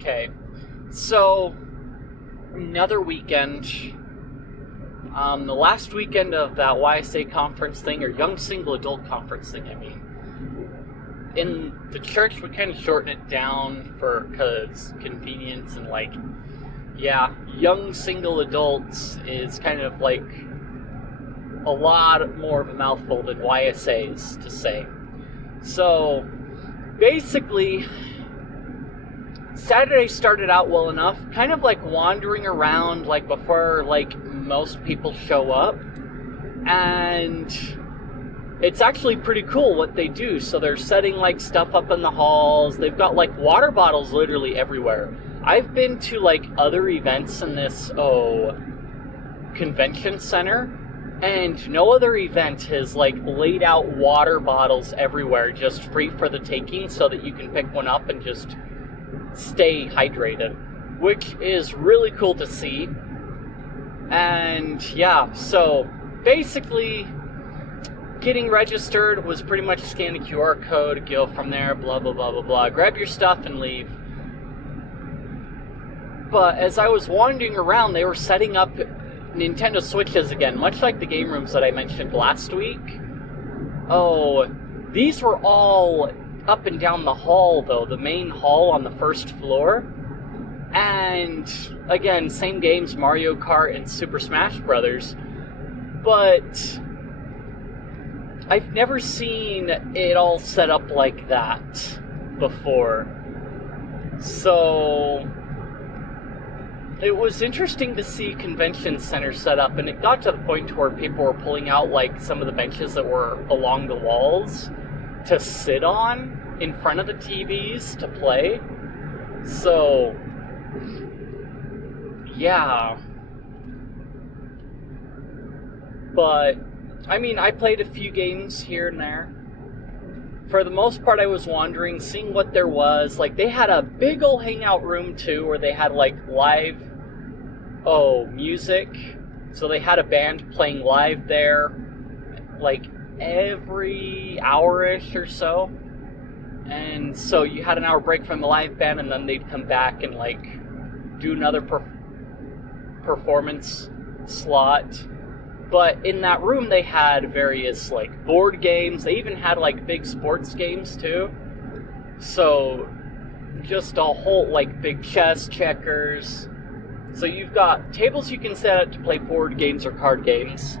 Okay, so another weekend. The last weekend of that YSA conference thing, or Young Single Adult Conference thing, I mean. In the church, we kind of shorten it down because convenience and young single adults is kind of like a lot more of a mouthful than YSAs to say. So, basically, Saturday started out well enough, kind of like wandering around like before like most people show up, and it's actually pretty cool what they do. So they're setting like stuff up in the halls. They've got like water bottles literally everywhere. I've been to like other events in this convention center, and no other event has like laid out water bottles everywhere just free for the taking so that you can pick one up and just stay hydrated, which is really cool to see. And yeah, so basically getting registered was pretty much scan a QR code, go from there, blah, blah, blah, blah, blah. Grab your stuff and leave. But as I was wandering around, they were setting up Nintendo Switches again, much like the game rooms that I mentioned last week. Oh, these were all up and down the hall, though, the main hall on the first floor. And, again, same games, Mario Kart and Super Smash Brothers. But I've never seen it all set up like that before. So it was interesting to see convention center set up, and it got to the point where people were pulling out like some of the benches that were along the walls to sit on in front of the TVs to play. So yeah. But I mean, I played a few games here and there. For the most part, I was wandering, seeing what there was. Like, they had a big old hangout room, too, where they had, like, live, music. So they had a band playing live there, like, every hour-ish or so. And so you had an hour break from the live band, and then they'd come back and, like, do another performance slot. But in that room, they had various, like, board games. They even had, like, big sports games, too. So, just a whole, like, big chess, checkers. So you've got tables you can set up to play board games or card games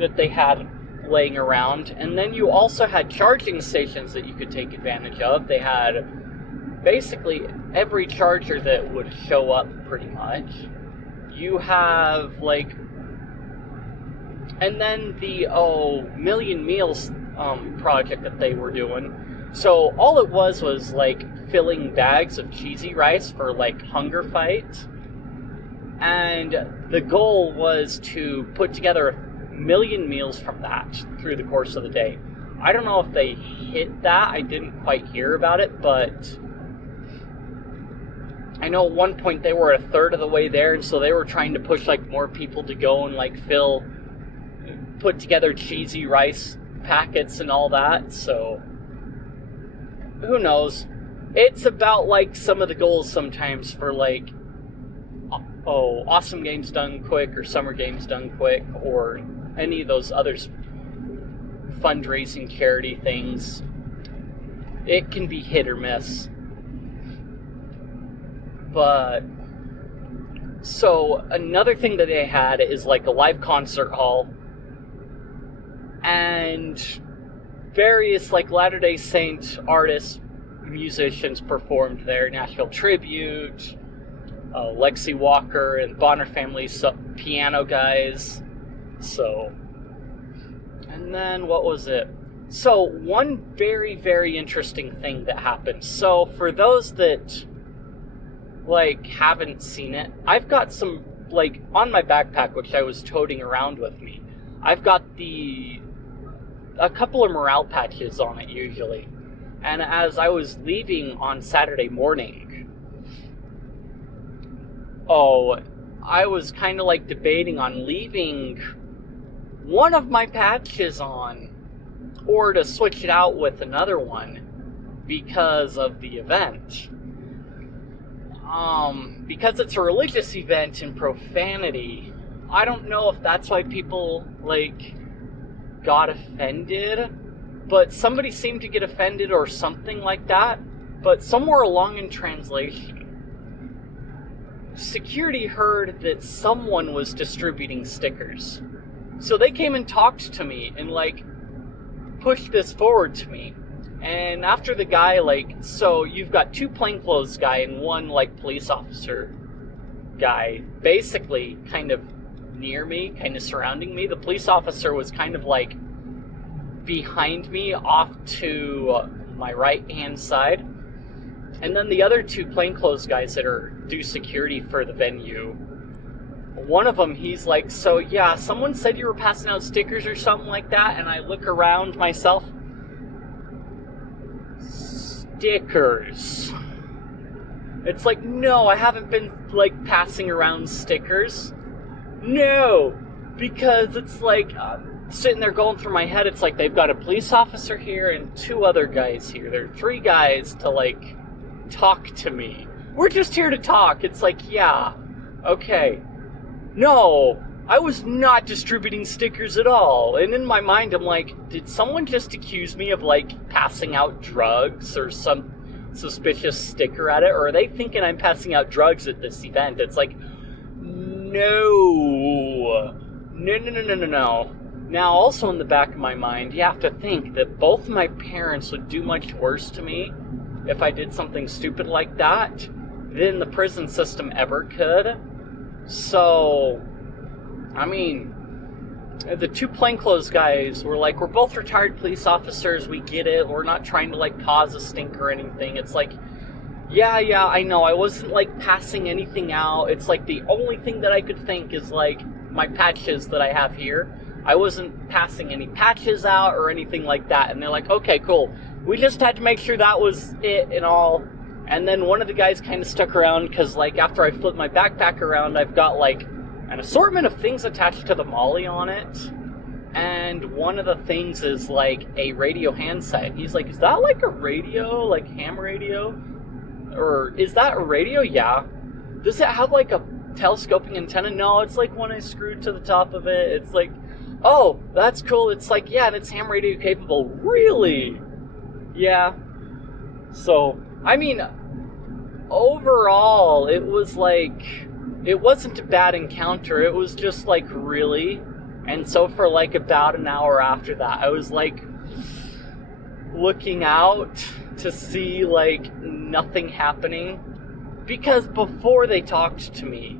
that they had laying around. And then you also had charging stations that you could take advantage of. They had basically every charger that would show up, pretty much. You have, like... And then the Million Meals project that they were doing. So all it was like filling bags of cheesy rice for like Hunger Fight. And the goal was to put together 1 million meals from that through the course of the day. I don't know if they hit that. I didn't quite hear about it, but I know at one point they were a third of the way there, and so they were trying to push like more people to go and like put together cheesy rice packets and all that. So who knows? It's about like some of the goals sometimes for like awesome games done quick or summer games done quick or any of those other fundraising charity things. It can be hit or miss. But so another thing that they had is like a live concert hall and various like Latter-day Saint artists, musicians performed there. Nashville Tribute, Lexi Walker and Bonner Family piano guys. So, and then what was it? So one very, very interesting thing that happened. So for those that like haven't seen it, I've got some like on my backpack, which I was toting around with me. I've got a couple of morale patches on it usually. And as I was leaving on Saturday morning, I was kind of like debating on leaving one of my patches on or to switch it out with another one because of the event. because it's a religious event and profanity, I don't know if that's why people, like, got offended, but somebody seemed to get offended or something like that. But somewhere along in translation, security heard that someone was distributing stickers. So they came and talked to me and, like, pushed this forward to me. And after the guy, like, so you've got two plainclothes guy and one, like, police officer guy basically kind of near me, kind of surrounding me. The police officer was kind of, like, behind me off to my right-hand side. And then the other two plainclothes guys that do security for the venue, one of them, he's like, so yeah, someone said you were passing out stickers or something like that. And I look around myself. Stickers. It's like, no, I haven't been, like, passing around stickers. No, because it's like, sitting there going through my head, it's like they've got a police officer here and two other guys here. There are three guys to, like, talk to me. We're just here to talk. It's like, yeah, okay. No, I was not distributing stickers at all. And in my mind, I'm like, did someone just accuse me of, like, passing out drugs or some suspicious sticker at it? Or are they thinking I'm passing out drugs at this event? It's like, no. Now, also in the back of my mind, you have to think that both my parents would do much worse to me if I did something stupid like that than the prison system ever could. So, I mean, the two plainclothes guys were like, we're both retired police officers, we get it, we're not trying to, like, cause a stink or anything. It's like, yeah, I know, I wasn't, like, passing anything out. It's like the only thing that I could think is, like, my patches that I have here. I wasn't passing any patches out or anything like that. And they're like, okay, cool. We just had to make sure that was it and all. And then one of the guys kind of stuck around because, like, after I flip my backpack around, I've got, like, an assortment of things attached to the molly on it. And one of the things is, like, a radio handset. He's like, is that, like, a radio? Like, ham radio? Or is that a radio? Yeah. Does it have, like, a telescoping antenna? No, it's, like, one I screwed to the top of it. It's like, oh, that's cool. It's like, yeah, and it's ham radio capable. Really? Yeah. So, I mean, overall, it was like, it wasn't a bad encounter. It was just like, really? And so for like about an hour after that, I was like looking out to see like nothing happening. Because before they talked to me,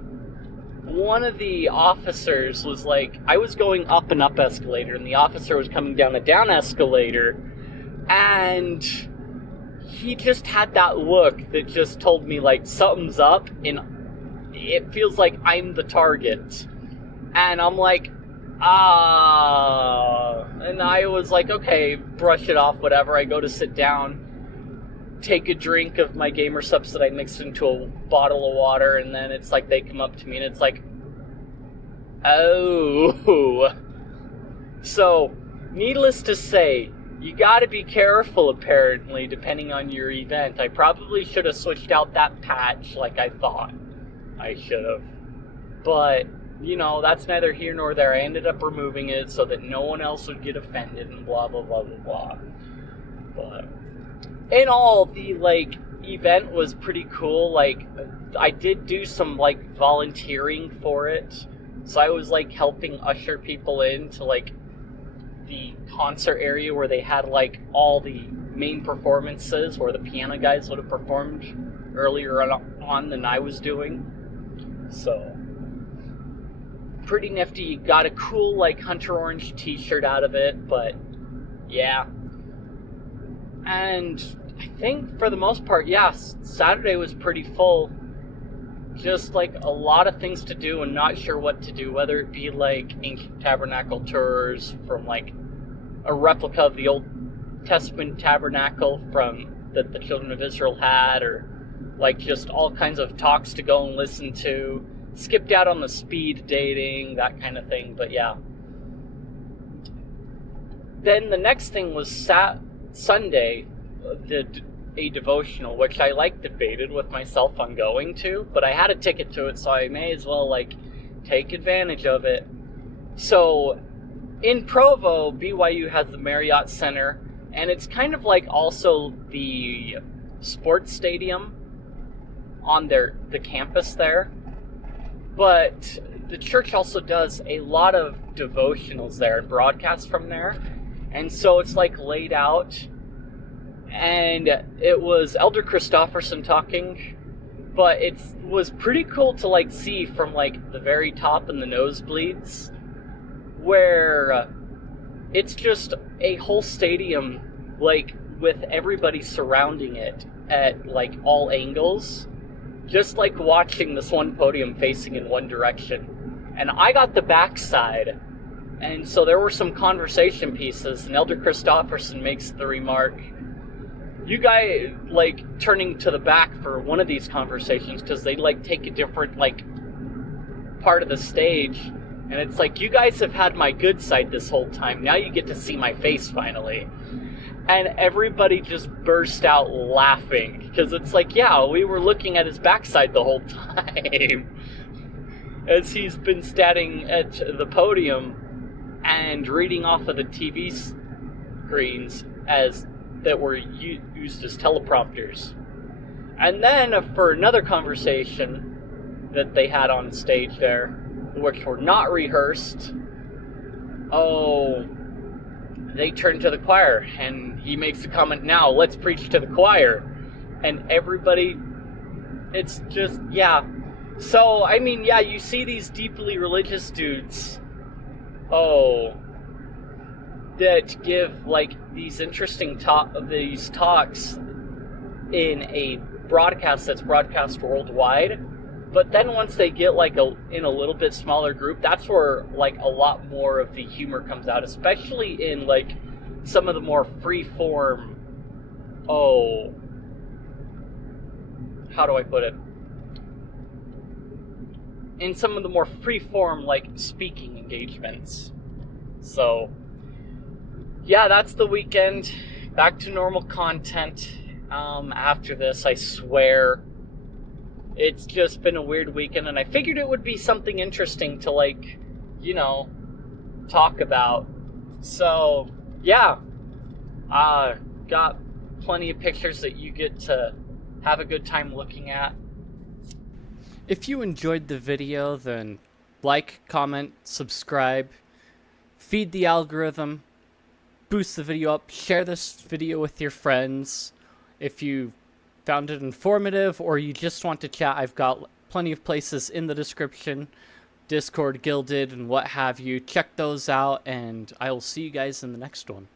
one of the officers was like, I was going up an up escalator and the officer was coming down a down escalator, and he just had that look that just told me like something's up and it feels like I'm the target. And I'm like, and I was like, okay, brush it off, whatever. I go to sit down, take a drink of my gamer subs that I mixed into a bottle of water, and then it's like they come up to me and it's like, oh. So, needless to say, you gotta be careful, apparently, depending on your event. I probably should have switched out that patch like I thought I should have. But, you know, that's neither here nor there. I ended up removing it so that no one else would get offended and blah, blah, blah, blah, blah. But in all, the, like, event was pretty cool. Like, I did do some, like, volunteering for it. So I was, like, helping usher people into, like, the concert area where they had, like, all the main performances where the piano guys would have performed earlier on than I was doing. So, pretty nifty. Got a cool, like, Hunter Orange t-shirt out of it, but, yeah. And I think for the most part, yeah, Saturday was pretty full. Just, like, a lot of things to do and not sure what to do, whether it be, like, ancient tabernacle tours from, like, a replica of the Old Testament tabernacle that the children of Israel had, or, like, just all kinds of talks to go and listen to. Skipped out on the speed dating, that kind of thing, but yeah. Then the next thing was Sunday. a devotional, which I debated with myself on going to, but I had a ticket to it, so I may as well take advantage of it. So in Provo, BYU has the Marriott Center, and it's kind of also the sports stadium on the campus there. But the church also does a lot of devotionals there and broadcasts from there. And so it's laid out. And it was Elder Christofferson talking, but it was pretty cool to see from the very top in the nosebleeds, where it's just a whole stadium with everybody surrounding it at all angles, just watching this one podium facing in one direction. And I got the backside, and so there were some conversation pieces, and Elder Christofferson makes the remark, you guys turning to the back for one of these conversations, because they take a different part of the stage, and it's you guys have had my good side this whole time, now you get to see my face finally. And everybody just burst out laughing, because it's yeah, we were looking at his backside the whole time as he's been standing at the podium and reading off of the TV screens that were used as teleprompters. And then for another conversation that they had on stage there, which were not rehearsed, they turned to the choir, and he makes the comment, now let's preach to the choir. And everybody, it's just, yeah. So, I mean, yeah, you see these deeply religious dudes, that give these interesting these talks in a broadcast that's broadcast worldwide. But then once they get in a little bit smaller group, that's where a lot more of the humor comes out, especially in some of the more free form, how do I put it? In some of the more free form speaking engagements. So yeah, that's the weekend. Back to normal content after this, I swear. It's just been a weird weekend, and I figured it would be something interesting to talk about. So yeah, got plenty of pictures that you get to have a good time looking at. If you enjoyed the video, then comment, subscribe, feed the algorithm, boost the video up, share this video with your friends. If you found it informative or you just want to chat, I've got plenty of places in the description, Discord, Guilded, and what have you. Check those out, and I will see you guys in the next one.